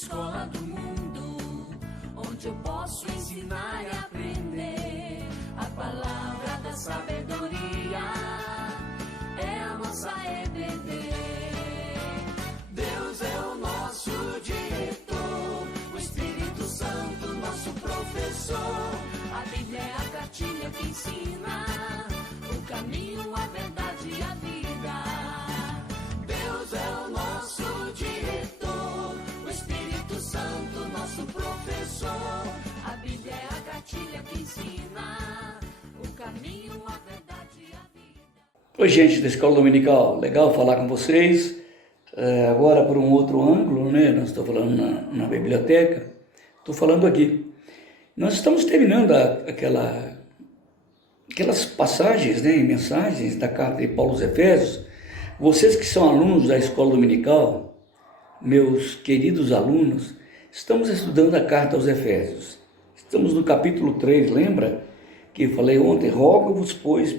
escola do mundo, onde eu posso ensinar e aprender. A palavra da sabedoria é a nossa EBD. Deus é o nosso diretor, o Espírito Santo nosso professor. A Bíblia é a cartilha que ensina o caminho, a verdade e a vida. Deus é o nosso diretor, o Espírito Santo nosso professor. A Bíblia é a cartilha que ensina o caminho, a verdade e a vida. Oi, gente da Escola Dominical, legal falar com vocês. Agora por um outro ângulo, né? Nós estamos falando na biblioteca, estou falando aqui. Nós estamos terminando aquelas passagens, né, e mensagens da carta de Paulo aos Efésios. Vocês que são alunos da Escola Dominical, meus queridos alunos, estamos estudando a carta aos Efésios. Estamos no capítulo 3, lembra? Que eu falei ontem, rogo-vos, pois,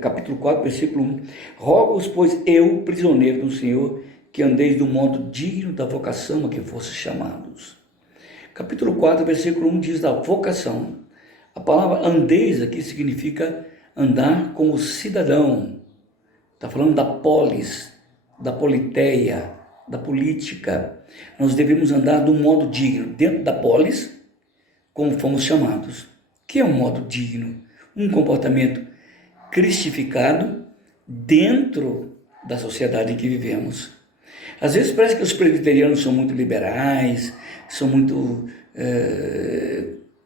capítulo 4, versículo 1, rogo-vos, pois, eu, prisioneiro do Senhor, que andeis do modo digno da vocação a que fostes chamados. Capítulo 4, versículo 1 diz da vocação. A palavra andeis aqui significa andar como cidadão. Está falando da polis, da politeia, da política. Nós devemos andar do modo digno, dentro da polis, como fomos chamados. O que é um modo digno? Um comportamento cristificado dentro da sociedade em que vivemos. Às vezes parece que os presbiterianos são muito liberais, são muito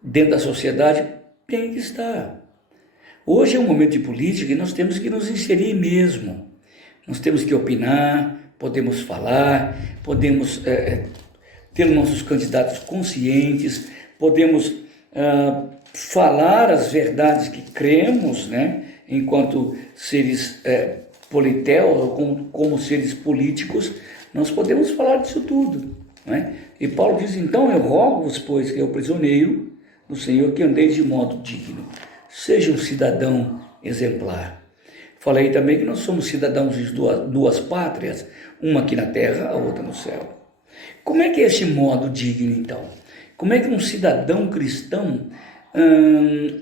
dentro da sociedade. Tem que estar. Hoje é um momento de política e nós temos que nos inserir mesmo. Nós temos que opinar, podemos falar, podemos ter nossos candidatos conscientes, podemos falar as verdades que cremos, né, enquanto seres politéus, como seres políticos, nós podemos falar disso tudo, né? E Paulo diz, então, eu rogo-vos, pois, que eu prisioneiro do Senhor, que andeis de modo digno. Seja um cidadão exemplar. Falei também que nós somos cidadãos de duas pátrias, uma aqui na terra, a outra no céu. Como é que é esse modo digno, então? Como é que um cidadão cristão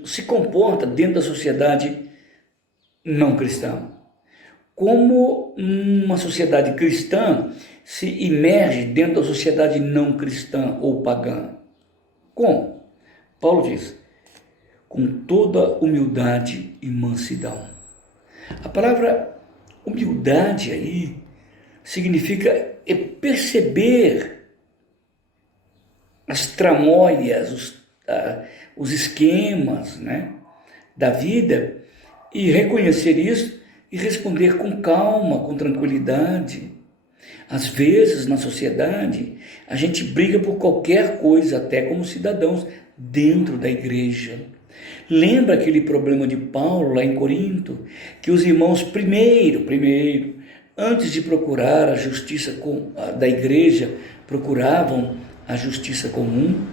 se comporta dentro da sociedade não cristã? Como uma sociedade cristã se imerge dentro da sociedade não cristã ou pagã? Como? Paulo diz, com toda humildade e mansidão. A palavra humildade aí significa perceber as tramóias, os esquemas, né, da vida e reconhecer isso e responder com calma, com tranquilidade. Às vezes, na sociedade, a gente briga por qualquer coisa, até como cidadãos, dentro da igreja. Lembra aquele problema de Paulo lá em Corinto? Que os irmãos primeiro, antes de procurar a justiça da igreja, procuravam a justiça comum?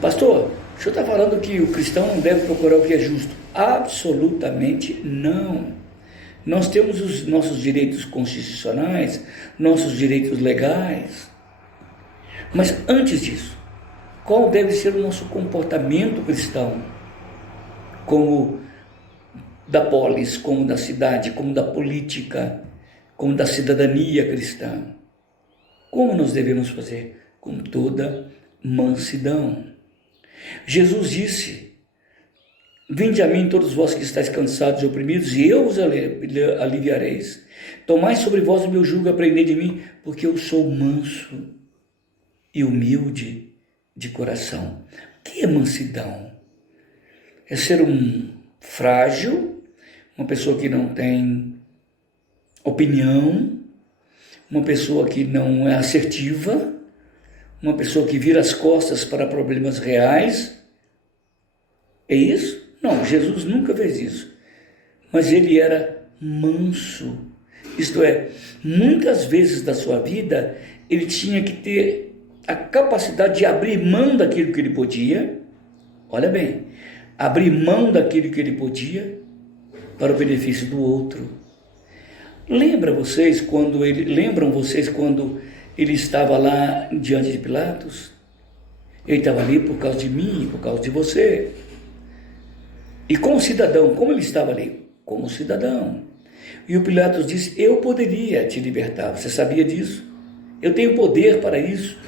Pastor, o senhor está falando que o cristão não deve procurar o que é justo? Absolutamente não. Nós temos os nossos direitos constitucionais, nossos direitos legais. Mas antes disso, qual deve ser o nosso comportamento cristão? Como da polis, como da cidade, como da política, como da cidadania cristã. Como nós devemos fazer? Com toda mansidão. Jesus disse, vinde a mim todos vós que estáis cansados e oprimidos, e eu vos aliviareis. Tomai sobre vós o meu jugo, aprendei de mim, porque eu sou manso e humilde de coração. O que é mansidão? É ser um frágil, uma pessoa que não tem opinião, uma pessoa que não é assertiva, uma pessoa que vira as costas para problemas reais. É isso? Não, Jesus nunca fez isso. Mas ele era manso. Isto é, muitas vezes da sua vida, ele tinha que ter a capacidade de abrir mão daquilo que ele podia. Olha bem, abrir mão daquilo que ele podia para o benefício do outro. Lembram vocês quando ele estava lá diante de Pilatos? Ele estava ali por causa de mim, por causa de você. E como cidadão, como ele estava ali? Como cidadão. E o Pilatos disse, eu poderia te libertar, você sabia disso? Eu tenho poder para isso.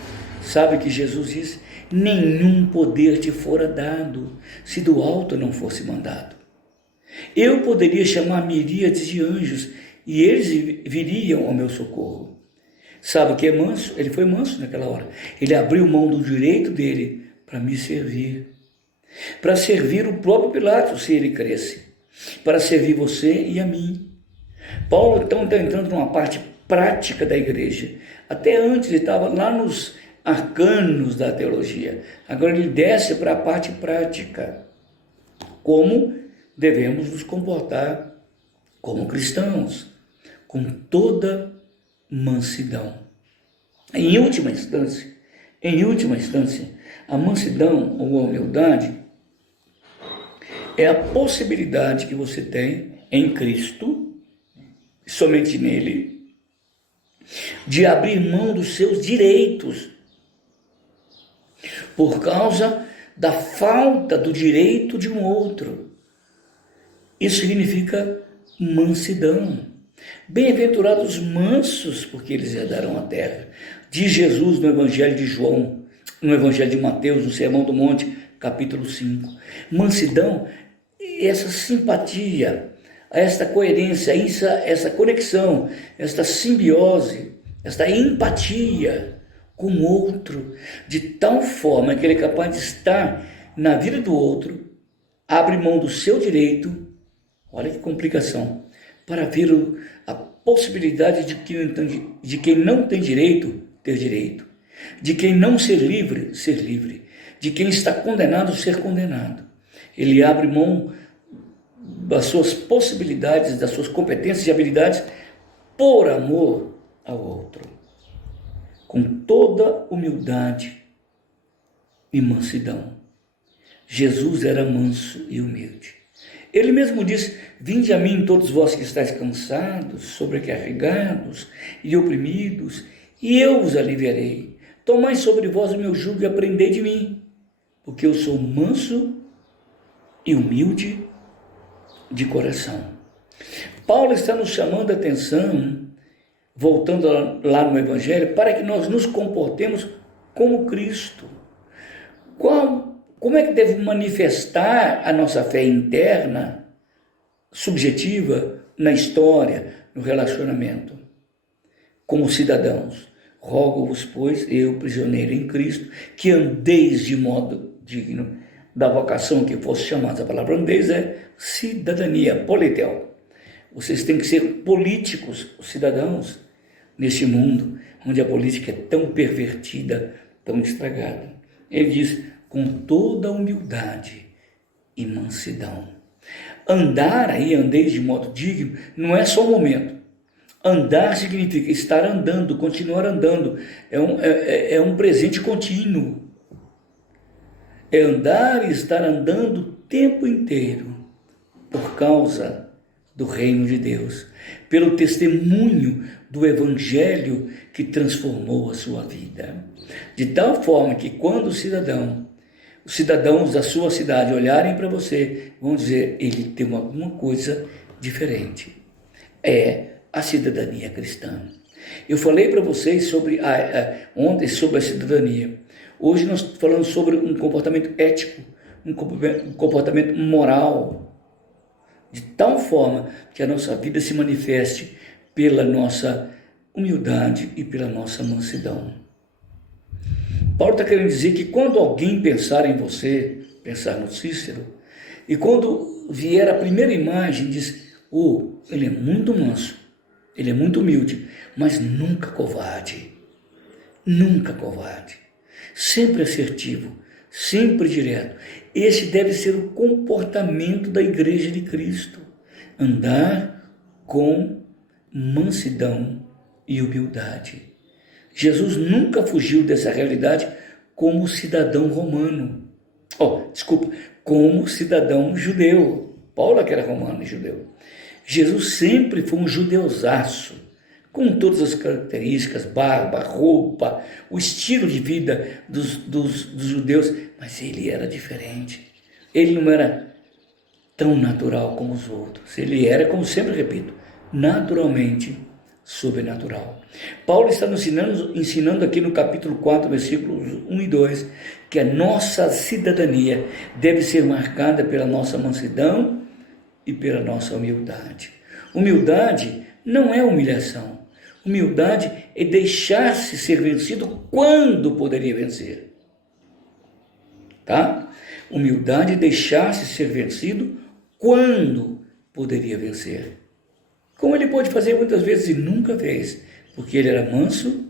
Sabe que Jesus disse, nenhum poder te fora dado, se do alto não fosse mandado. Eu poderia chamar miríades de anjos, e eles viriam ao meu socorro. Sabe o que é manso? Ele foi manso naquela hora. Ele abriu mão do direito dele para me servir. Para servir o próprio Pilatos, se ele cresce. Para servir você e a mim. Paulo então está entrando numa parte prática da igreja. Até antes ele estava lá nos arcanos da teologia. Agora ele desce para a parte prática. Como devemos nos comportar como cristãos, com toda mansidão. Em última instância, a mansidão ou a humildade é a possibilidade que você tem em Cristo, somente nele, de abrir mão dos seus direitos por causa da falta do direito de um outro. Isso significa mansidão. Bem-aventurados mansos, porque eles herdarão a terra. Diz Jesus no Evangelho de João, no Evangelho de Mateus, no Sermão do Monte, capítulo 5. Mansidão, essa simpatia, esta coerência, essa conexão, esta simbiose, esta empatia com o outro, de tal forma que ele é capaz de estar na vida do outro, abre mão do seu direito, olha que complicação, para ver a possibilidade de quem não tem direito, ter direito, de quem não ser livre, de quem está condenado, ser condenado. Ele abre mão das suas possibilidades, das suas competências e habilidades por amor ao outro, com toda humildade e mansidão. Jesus era manso e humilde. Ele mesmo disse, vinde a mim todos vós que estáis cansados, sobrecarregados e oprimidos, e eu vos aliviarei. Tomai sobre vós o meu jugo e aprendei de mim, porque eu sou manso e humilde de coração. Paulo está nos chamando a atenção, voltando lá no Evangelho, para que nós nos comportemos como Cristo. Como é que deve manifestar a nossa fé interna, subjetiva, na história, no relacionamento? Como cidadãos, rogo-vos, pois, eu, prisioneiro em Cristo, que andeis de modo digno da vocação que fosse chamada. A palavra andeis é cidadania, politel. Vocês têm que ser políticos, cidadãos, neste mundo onde a política é tão pervertida, tão estragada. Ele diz, com toda humildade e mansidão. Andar aí, andeis de modo digno, não é só um momento. Andar significa estar andando, continuar andando. É um presente contínuo. É andar e estar andando o tempo inteiro por causa do reino de Deus, pelo testemunho do Evangelho que transformou a sua vida. De tal forma que quando os cidadãos da sua cidade olharem para você, vão dizer, ele tem alguma coisa diferente. É a cidadania cristã. Eu falei para vocês ontem sobre a cidadania. Hoje nós falamos sobre um comportamento ético, um comportamento moral, de tal forma que a nossa vida se manifeste pela nossa humildade e pela nossa mansidão. Paulo está querendo dizer que quando alguém pensar em você, pensar no Cícero, e quando vier a primeira imagem, diz, ele é muito manso, ele é muito humilde, mas nunca covarde, sempre assertivo, sempre direto. Esse deve ser o comportamento da igreja de Cristo, andar com mansidão e humildade. Jesus nunca fugiu dessa realidade como cidadão romano. Como cidadão judeu. Paulo que era romano e judeu. Jesus sempre foi um judeusaço, com todas as características, barba, roupa, o estilo de vida dos judeus, mas ele era diferente. Ele não era tão natural como os outros. Ele era, como sempre repito, naturalmente sobrenatural. Paulo está nos ensinando aqui no capítulo 4, versículos 1 e 2, que a nossa cidadania deve ser marcada pela nossa mansidão e pela nossa humildade. Humildade não é humilhação. Humildade é deixar-se ser vencido quando poderia vencer. Tá? Humildade é deixar-se ser vencido quando poderia vencer. Como ele pôde fazer muitas vezes e nunca fez, porque ele era manso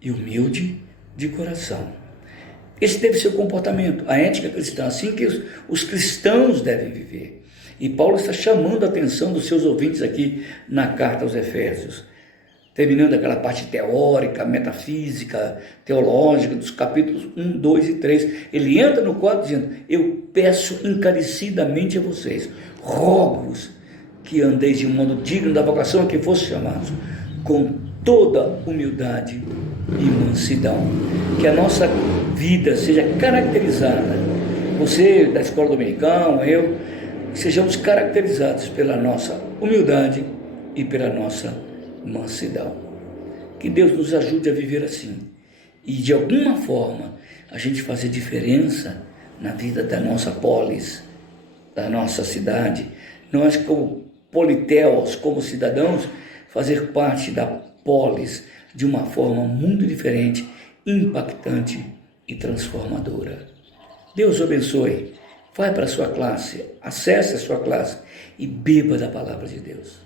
e humilde de coração. Esse deve ser o comportamento, a ética cristã, assim que os cristãos devem viver. E Paulo está chamando a atenção dos seus ouvintes aqui na carta aos Efésios, terminando aquela parte teórica, metafísica, teológica, dos capítulos 1, 2 e 3. Ele entra no quadro dizendo: eu peço encarecidamente a vocês, rogo-vos que andeis de um modo digno da vocação a que fosse chamados, com toda humildade e mansidão. Que a nossa vida seja caracterizada, você da escola dominical, eu, sejamos caracterizados pela nossa humildade e pela nossa mansidão. Que Deus nos ajude a viver assim e de alguma forma a gente fazer diferença na vida da nossa polis, da nossa cidade. Nós, como politeus, como cidadãos, fazer parte da polis de uma forma muito diferente, impactante e transformadora. Deus o abençoe. Vai para a sua classe, acesse a sua classe e beba da palavra de Deus.